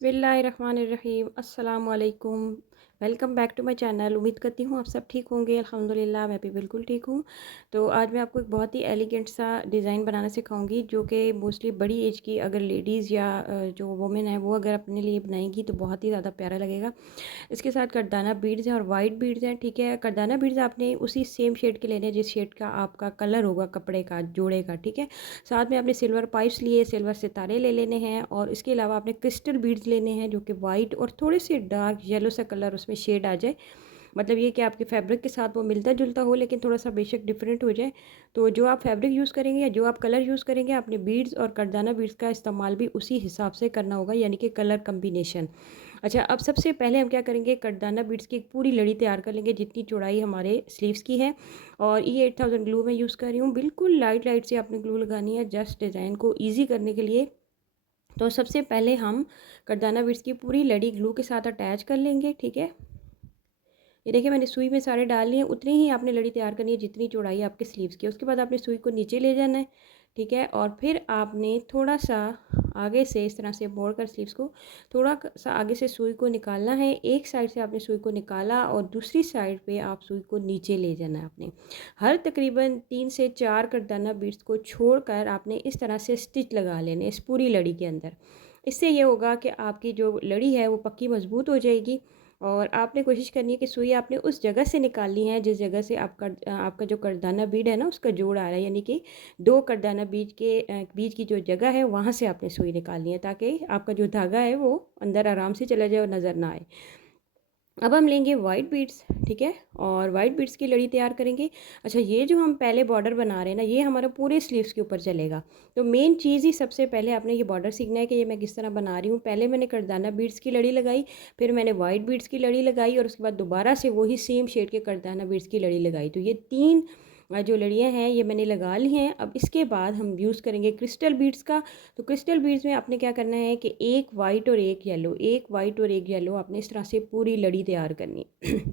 बिस्मिल्लाहिर्रहमानिर्रहीम अस्सलाम वालेकुम। Welcome back to my channel. उम्मीद करती हूँ आप सब ठीक होंगे। अल्हम्दुलिल्लाह मैं भी बिल्कुल ठीक हूँ। तो आज मैं आपको एक बहुत ही एलिगेंट सा डिज़ाइन बनाना सिखाऊंगी जो कि मोस्टली बड़ी एज की अगर लेडीज़ या जो वुमेन है वो अगर अपने लिए बनाएंगी तो बहुत ही ज़्यादा प्यारा लगेगा। इसके साथ करदाना बीड्स हैं और वाइट बीड्स हैं। ठीक है, करदाना बीड्स आपने उसी सेम शेड के लेने हैं जिस शेड का आपका कलर होगा कपड़े का जोड़े का। ठीक है, साथ में आपने सिल्वर पाइप्स लिए, सिल्वर सितारे ले लेने हैं और इसके अलावा आपने क्रिस्टल बीड्स लेने हैं जो कि वाइट और थोड़े से डार्क येलो सा कलर उसमें शेड आ जाए। मतलब ये कि आपके फैब्रिक के साथ वो मिलता जुलता हो लेकिन थोड़ा सा बेशक डिफरेंट हो जाए। तो जो आप फैब्रिक यूज़ करेंगे या जो आप कलर यूज़ करेंगे आपने बीड्स और करदाना बीड्स का इस्तेमाल भी उसी हिसाब से करना होगा, यानी कि कलर कम्बिनेशन। अच्छा, अब सबसे पहले हम क्या करेंगे, करदाना बीड्स की एक पूरी लड़ी तैयार कर लेंगे जितनी चौड़ाई हमारे स्लीव्स की है। और ये 8000 ग्लू मैं यूज़ कर रही हूँ। बिल्कुल लाइट लाइट से आपने ग्लू लगानी है जस्ट डिज़ाइन को ईजी करने के लिए। तो सबसे पहले हम करदाना बीड्स की पूरी लड़ी ग्लू के साथ अटैच कर लेंगे। ठीक है, ये देखिए मैंने सुई में सारे डाल लिए। उतनी ही आपने लड़ी तैयार करनी है जितनी चौड़ाई आपके स्लीव्स की। उसके बाद आपने सुई को नीचे ले जाना है। ठीक है, और फिर आपने थोड़ा सा आगे से इस तरह से मोड़ कर स्लीव्स को थोड़ा सा आगे से सुई को निकालना है। एक साइड से आपने सुई को निकाला और दूसरी साइड पे आप सुई को नीचे ले जाना है। आपने हर तकरीबन 3 से 4 करदाना बीड्स को छोड़कर आपने इस तरह से स्टिच लगा लेने इस पूरी लड़ी के अंदर। इससे ये होगा कि आपकी जो लड़ी है वो पक्की मज़बूत हो जाएगी। और आपने कोशिश करनी है कि सुई आपने उस जगह से निकालनी है जिस जगह से आपका जो करदाना बीड है ना उसका जोड़ आ रहा है, यानी कि 2 करदाना बीज की जो जगह है वहाँ से आपने सुई निकालनी है ताकि आपका जो धागा है वो अंदर आराम से चला जाए और नज़र ना आए। अब हम लेंगे वाइट बीड्स। ठीक है, और वाइट बीड्स की लड़ी तैयार करेंगे। अच्छा, ये जो हम पहले बॉर्डर बना रहे हैं ना ये हमारा पूरे स्लीव्स के ऊपर चलेगा। तो मेन चीज़ ही सबसे पहले आपने ये बॉर्डर सीखना है कि ये मैं किस तरह बना रही हूँ। पहले मैंने करदाना बीड्स की लड़ी लगाई, फिर मैंने वाइट बीड्स की लड़ी लगाई और उसके बाद दोबारा से वही सेम शेड के करदाना बीड्स की लड़ी लगाई। तो ये 3 जो लड़ियाँ हैं ये मैंने लगा ली हैं। अब इसके बाद हम यूज़ करेंगे क्रिस्टल बीड्स का। तो क्रिस्टल बीड्स में आपने क्या करना है कि एक वाइट और एक येलो, एक वाइट और एक येलो आपने इस तरह से पूरी लड़ी तैयार करनी है।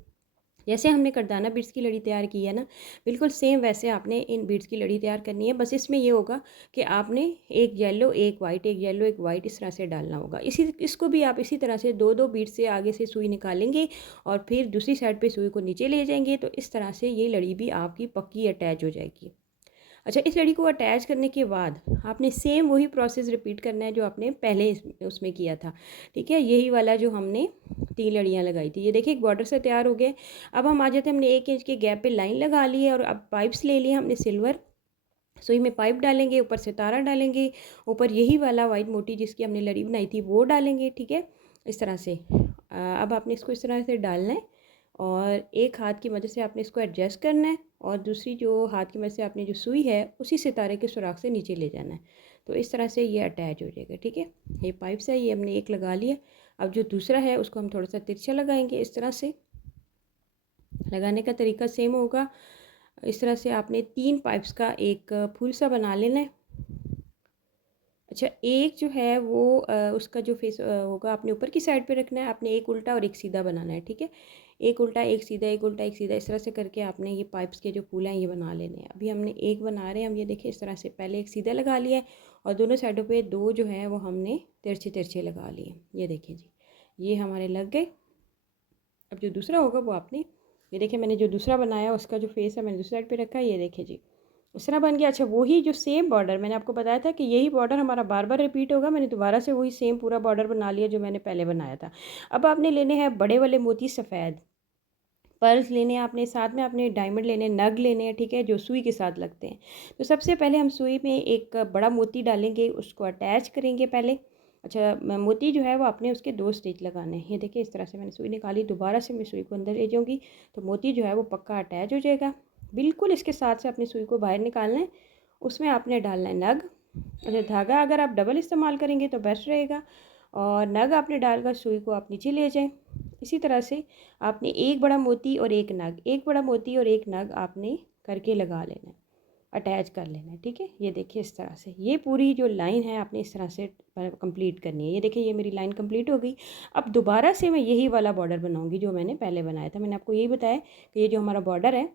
जैसे हमने करदाना बीड्स की लड़ी तैयार की है ना, बिल्कुल सेम वैसे आपने इन बीड्स की लड़ी तैयार करनी है। बस इसमें ये होगा कि आपने एक येलो एक वाइट, एक येलो एक वाइट इस तरह से डालना होगा। इसको भी आप इसी तरह से दो दो बीड से आगे से सुई निकालेंगे और फिर दूसरी साइड पे सुई को नीचे ले जाएंगे। तो इस तरह से ये लड़ी भी आपकी पक्की अटैच हो जाएगी। अच्छा, इस लड़ी को अटैच करने के बाद आपने सेम वही प्रोसेस रिपीट करना है जो आपने पहले उसमें किया था। ठीक है, यही वाला जो हमने 3 लड़ियाँ लगाई थी। ये देखिए एक बॉर्डर से तैयार हो गए। अब हम आ जाते हैं, हमने 1 इंच के गैप पे लाइन लगा ली है और अब पाइप्स ले लिए हमने सिल्वर। सुई में पाइप डालेंगे, ऊपर सितारा डालेंगे, ऊपर यही वाला वाइट मोटी जिसकी हमने लड़ी बनाई थी वो डालेंगे। ठीक है, इस तरह से अब आपने इसको इस तरह से डालना है और एक हाथ की मदद से आपने इसको एडजस्ट करना है और दूसरी जो हाथ की मदद से आपने जो सुई है उसी सितारे के सुराख से नीचे ले जाना है। तो इस तरह से ये अटैच हो जाएगा। ठीक है, ये पाइप्स है, ये हमने एक लगा लिया। अब जो दूसरा है उसको हम थोड़ा सा तिरछा लगाएंगे। इस तरह से लगाने का तरीका सेम होगा। इस तरह से आपने 3 पाइप्स का एक फूल सा बना लेना है। अच्छा, एक जो है वो उसका जो फेस होगा आपने ऊपर की साइड पे रखना है। आपने एक उल्टा और एक सीधा बनाना है। ठीक है, एक उल्टा एक सीधा, एक उल्टा एक सीधा, इस तरह से करके आपने ये पाइप्स के जो फूल हैं ये बना लेने हैं। अभी हमने एक बना रहे हैं हम, ये देखिए इस तरह से पहले एक सीधा लगा लिया है और दोनों साइडों पे दो जो है वो हमने तिरछे तिरछे लगा लिए। ये देखिए जी, ये हमारे लग गए। अब जो दूसरा होगा वो आपने, ये देखिए मैंने जो दूसरा बनाया उसका जो फेस है मैंने दूसरी साइड पे रखा है। ये देखिए जी, इस तरह बन गया। अच्छा, वही जो सेम बॉर्डर मैंने आपको बताया था कि यही बॉर्डर हमारा बार बार रिपीट होगा, मैंने दोबारा से वही सेम पूरा बॉर्डर बना लिया जो मैंने पहले बनाया था। अब आपने लेने हैं बड़े वाले मोती सफ़ेद पर्ल्स लेने हैं, आपने साथ में आपने डायमंड लेने, नग लेने हैं। ठीक है, जो सुई के साथ लगते हैं। तो सबसे पहले हम सुई में एक बड़ा मोती डालेंगे, उसको अटैच करेंगे पहले। अच्छा, मोती जो है वो आपने उसके 2 स्टिच लगाने हैं। ये देखिए इस तरह से मैंने सुई निकाली, दोबारा से मैं सुई को अंदर ले जाऊँगी तो मोती जो है वो पक्का अटैच हो जाएगा। बिल्कुल इसके साथ से अपनी सुई को बाहर निकालना है, उसमें आपने डालना है नग। अच्छा, धागा अगर आप डबल इस्तेमाल करेंगे तो बेस्ट रहेगा और नग आपने डालकर सुई को आप नीचे ले जाएं। इसी तरह से आपने एक बड़ा मोती और एक नग, एक बड़ा मोती और एक नग आपने करके लगा लेना है, अटैच कर लेना है। ठीक है, ये देखिए इस तरह से ये पूरी जो लाइन है आपने इस तरह से कंप्लीट करनी है। ये देखिए ये मेरी लाइन कंप्लीट हो गई। अब दोबारा से मैं यही वाला बॉर्डर बनाऊंगी जो मैंने पहले बनाया था। मैंने आपको यही बताया कि ये जो हमारा बॉर्डर है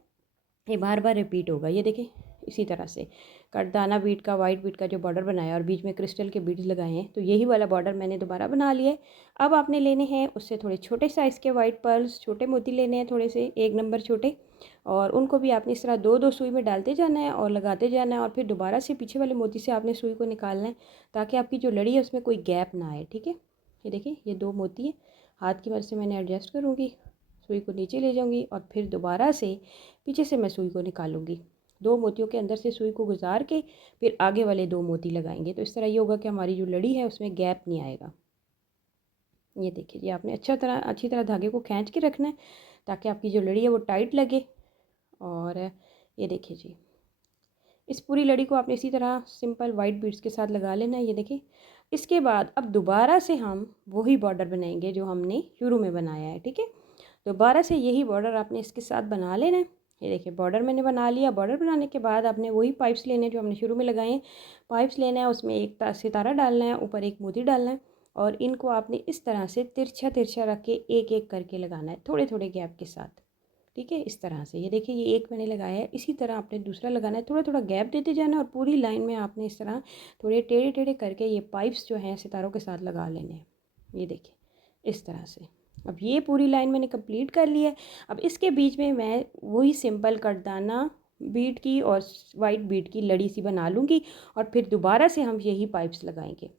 ये बार बार रिपीट होगा। ये देखिए इसी तरह से कटदाना बीट का, वाइट बीट का जो बॉर्डर बनाया और बीच में क्रिस्टल के बीड्स लगाए हैं, तो यही वाला बॉर्डर मैंने दोबारा बना लिया है। अब आपने लेने हैं उससे थोड़े छोटे साइज़ के वाइट पर्ल्स, छोटे मोती लेने हैं थोड़े से, 1 नंबर छोटे, और उनको भी आपने इस तरह 2-2 सुई में डालते जाना है और लगाते जाना है, और फिर दोबारा से पीछे वाले मोती से आपने सुई को निकालना है ताकि आपकी जो लड़ी है उसमें कोई गैप ना आए। ठीक है, ये देखिए ये 2 मोती है, हाथ की मदद से मैंने एडजस्ट करूँगी, सुई को नीचे ले जाऊँगी और फिर दोबारा से पीछे से मैं सुई को निकालूँगी। 2 मोतियों के अंदर से सुई को गुजार के फिर आगे वाले 2 मोती लगाएंगे, तो इस तरह ये होगा कि हमारी जो लड़ी है उसमें गैप नहीं आएगा। ये देखिए जी, आपने अच्छी तरह धागे को खींच के रखना है ताकि आपकी जो लड़ी है वो टाइट लगे। और ये देखिए जी, इस पूरी लड़ी को आपने इसी तरह सिंपल वाइट बीड्स के साथ लगा लेना है। ये देखिए, इसके बाद अब दोबारा से हम वही बॉर्डर बनाएंगे जो हमने शुरू में बनाया है। ठीक है, दोबारा से यही बॉर्डर आपने इसके साथ बना लेना है। ये देखिए बॉर्डर मैंने बना लिया। बॉर्डर बनाने के बाद आपने वही पाइप्स लेने हैं जो हमने शुरू में लगाए हैं। पाइप्स लेना है, उसमें एक सितारा डालना है, ऊपर एक मोती डालना है, और इनको आपने इस तरह से तिरछा तिरछा रख के एक एक करके लगाना है, थोड़े थोड़े गैप के साथ। ठीक है, इस तरह से। ये देखिए ये एक मैंने लगाया है, इसी तरह आपने दूसरा लगाना है, थोड़ा थोड़ा गैप देते जाना है और पूरी लाइन में आपने इस तरह थोड़े टेढ़े टेढ़े करके ये पाइप्स जो हैं सितारों के साथ लगा लेने हैं। ये देखिए इस तरह से। अब ये पूरी लाइन मैंने कंप्लीट कर ली है। अब इसके बीच में मैं वही सिंपल कटदाना बीट की और वाइट बीट की लड़ी सी बना लूँगी और फिर दोबारा से हम यही पाइप्स लगाएंगे।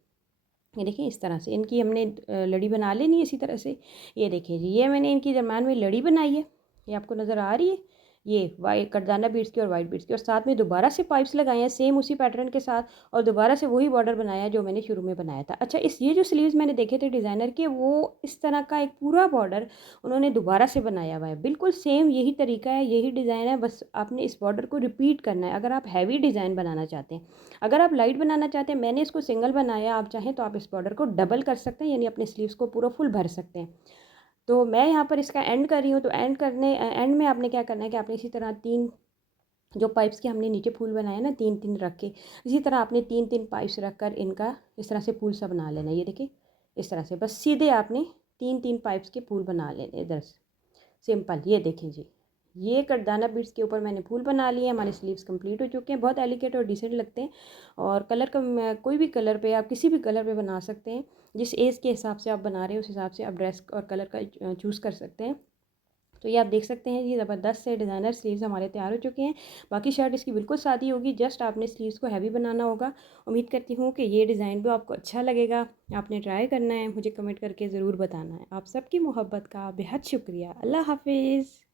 ये देखिए इस तरह से इनकी हमने लड़ी बना लेनी है इसी तरह से। ये देखिए जी, ये मैंने इनकी दरम्यान में लड़ी बनाई है, ये आपको नज़र आ रही है, ये वाइट कटदाना बीड्स की और वाइट बीड्स की, और साथ में दोबारा से पाइप्स लगाए हैं सेम उसी पैटर्न के साथ, और दोबारा से वही बॉर्डर बनाया जो मैंने शुरू में बनाया था। अच्छा, इस ये जो स्लीव्स मैंने देखे थे डिज़ाइनर के, वो इस तरह का एक पूरा बॉर्डर उन्होंने दोबारा से बनाया हुआ है, बिल्कुल सेम यही तरीका है, यही डिज़ाइन है, बस आपने इस बॉर्डर को रिपीट करना है अगर आप हैवी डिज़ाइन बनाना चाहते हैं। अगर आप लाइट बनाना चाहते हैं, मैंने इसको सिंगल बनाया, आप चाहें तो आप इस बॉर्डर को डबल कर सकते हैं, यानी अपने स्लीव्स को पूरा फुल भर सकते हैं। तो मैं यहाँ पर इसका एंड कर रही हूँ, तो एंड में आपने क्या करना है कि आपने इसी तरह 3 जो पाइप्स के हमने नीचे फूल बनाए ना 3-3 रख के, इसी तरह आपने 3-3 पाइप्स रख कर इनका इस तरह से फूल सा बना लेना है। ये देखिए इस तरह से बस सीधे आपने 3-3 पाइप्स के फूल बना लेने इधर से, सिंपल। ये देखें जी, ये कटदाना बीड्स के ऊपर मैंने फूल बना लिए। हमारे स्लीव्स कंप्लीट हो चुके हैं, बहुत एलिगेंट और डिसेंट लगते हैं। और कलर का कोई भी कलर पे, आप किसी भी कलर पे बना सकते हैं, जिस एज के हिसाब से आप बना रहे हैं उस हिसाब से आप ड्रेस और कलर का चूज़ कर सकते हैं। तो ये आप देख सकते हैं, ये ज़बरदस्त से डिज़ाइनर स्लीव्स हमारे तैयार हो चुके हैं। बाकी शर्ट इसकी बिल्कुल सादी होगी, जस्ट आपने स्लीव्स को हैवी बनाना होगा। उम्मीद करती हूँ कि ये डिज़ाइन भी आपको अच्छा लगेगा। आपने ट्राई करना है, मुझे कमेंट करके ज़रूर बताना है। आप सबकी मोहब्बत का बेहद शुक्रिया। अल्लाह हाफिज़।